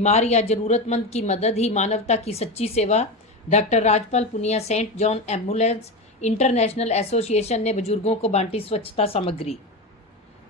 बीमार या जरूरतमंद की मदद ही मानवता की सच्ची सेवा। Doctor Rajpal Punia Saint John Ambulance International Association ने बुजुर्गों को बांटी स्वच्छता सामग्री।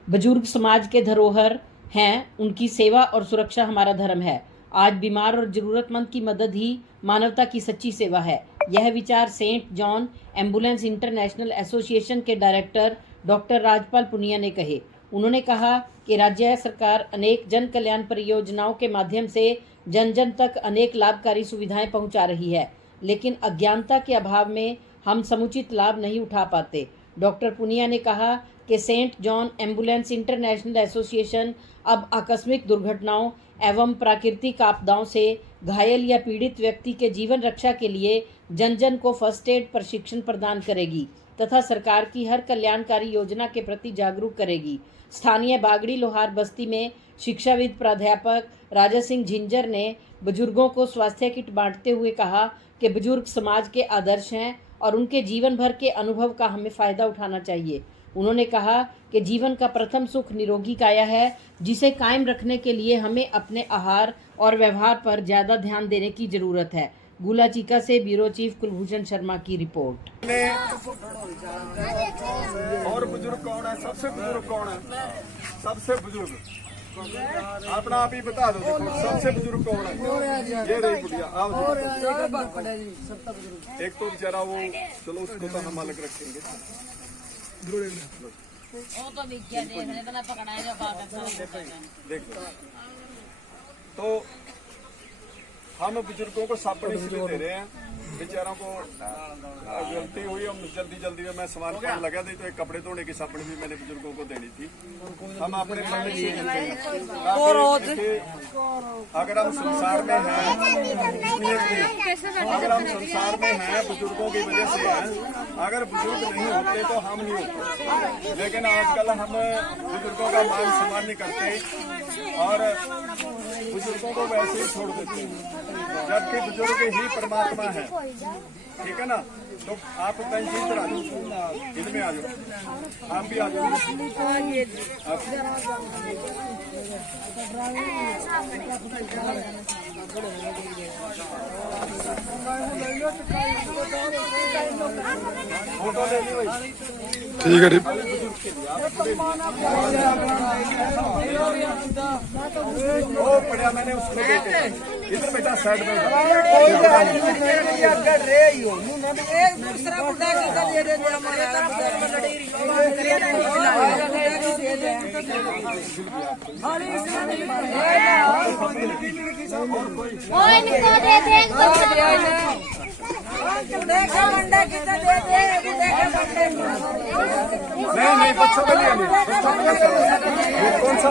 बुजुर्ग समाज के धरोहर हैं, उनकी सेवा और सुरक्षा हमारा धर्म है। आज बीमार और जरूरतमंद की मदद ही मानवता की सच्ची सेवा है। यह विचार Saint John Ambulance International Association के डायरेक्टर डॉक्टर राजपाल पुनिया ने कहे। उन्होंने कहा कि राज्य सरकार अनेक जन कल्याण परियोजनाओं के माध्यम से जन जन तक अनेक लाभकारी सुविधाएं पहुंचा रही है, लेकिन अज्ञानता के अभाव में हम समुचित लाभ नहीं उठा पाते। डॉक्टर पुनिया ने कहा कि Saint John Ambulance International Association अब आकस्मिक दुर्घटनाओं एवं प्राकृतिक आपदाओं से घायल या पीड़ित व्यक्ति के जीवन रक्षा के लिए जन जन को फर्स्ट एड प्रशिक्षण प्रदान करेगी तथा सरकार की हर कल्याणकारी योजना के प्रति जागरूक करेगी। स्थानीय बागड़ी लोहार बस्ती में शिक्षाविद प्राध्यापक राजा सिंह झिंझर ने बुजुर्गों को स्वास्थ्य किट बांटते हुए कहा कि बुजुर्ग समाज के आदर्श हैं और उनके जीवन भर के अनुभव का हमें फ़ायदा उठाना चाहिए। उन्होंने कहा कि जीवन का प्रथम सुख निरोगी काया है, जिसे कायम रखने के लिए हमें अपने आहार और व्यवहार पर ज़्यादा ध्यान देने की ज़रूरत है। गुला चीका से ब्यूरो चीफ कुलभूषण शर्मा की रिपोर्ट। और बुजुर्ग कौन है? सबसे बुजुर्ग कौन है? सबसे बुजुर्ग अपना आप ही बता दो। देखो सबसे बुजुर्ग कौन है? ये रही बुढ़िया। आओ एक तो बेचारा वो, चलो उसको तो हम अलग रखेंगे। देखो तो हम बुजुर्गों को सापड़ी इसलिए दे रहे हैं, बेचारों को गलती हुई, हम जल्दी में मैं सामान पाने लगा दी तो एक कपड़े धोने की सापड़ी भी मैंने बुजुर्गों को देनी थी। हम अपने अगर हम संसार में हैं, बुजुर्गों की वजह से हैं। अगर बुजुर्ग नहीं होते तो हम नहीं होते, लेकिन आजकल हम बुजुर्गों का मान सम्मान नहीं करते और बुजुर्गों को वैसे ही छोड़ देते हैं, जबकि बुजुर्ग ही परमात्मा है। ठीक है ना? तो आप पेंशन चढ़ा दो, इनमें आ जाओ, आप भी आ जाओ। फोटो ले ली भाई। ठीक है। वो पढ़िया मैंने उसको बेटे इधर बेटा साइड में नहीं बच्चों के लिए कौन सा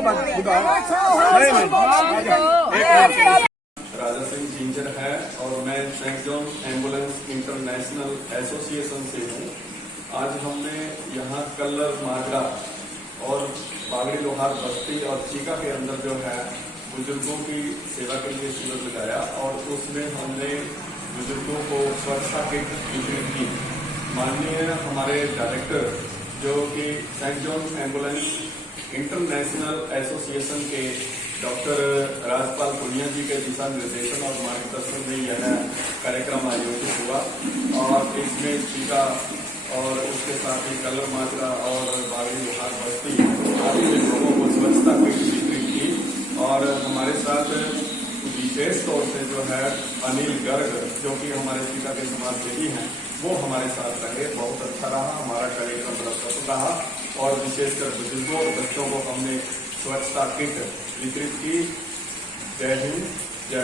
राजा सिंह झिंझर है और मैं Saint John Ambulance International Association से हूँ। आज हमने यहाँ कल्लर माजरा और बागड़ी लोहार बस्ती और चीका के अंदर जो है बुजुर्गों की सेवा के लिए शिविर लगाया और उसमें हमने बुजुर्गों को स्वच्छता किट वितरित की। माननीय हमारे डायरेक्टर जो कि Saint John Ambulance International Association के डॉक्टर राजपाल पुनिया जी के दिशा निर्देशन और मार्गदर्शन में यह कार्यक्रम आयोजित हुआ और इसमें चीका और उसके साथ ही कलर माजरा और बागड़ी लोहार बस्ती आदि लोगों को स्वच्छता किट वितरित की। और हमारे साथ विशेष तौर से जो है अनिल गर्ग जो कि हमारे चीका के समाजसेवी हैं, वो हमारे साथ रहे। बहुत अच्छा रहा हमारा कार्यक्रम, सफल रहा और विशेषकर बुजुर्गों और बच्चों को हमने स्वच्छता किट वितरित की। जय हिंद, जय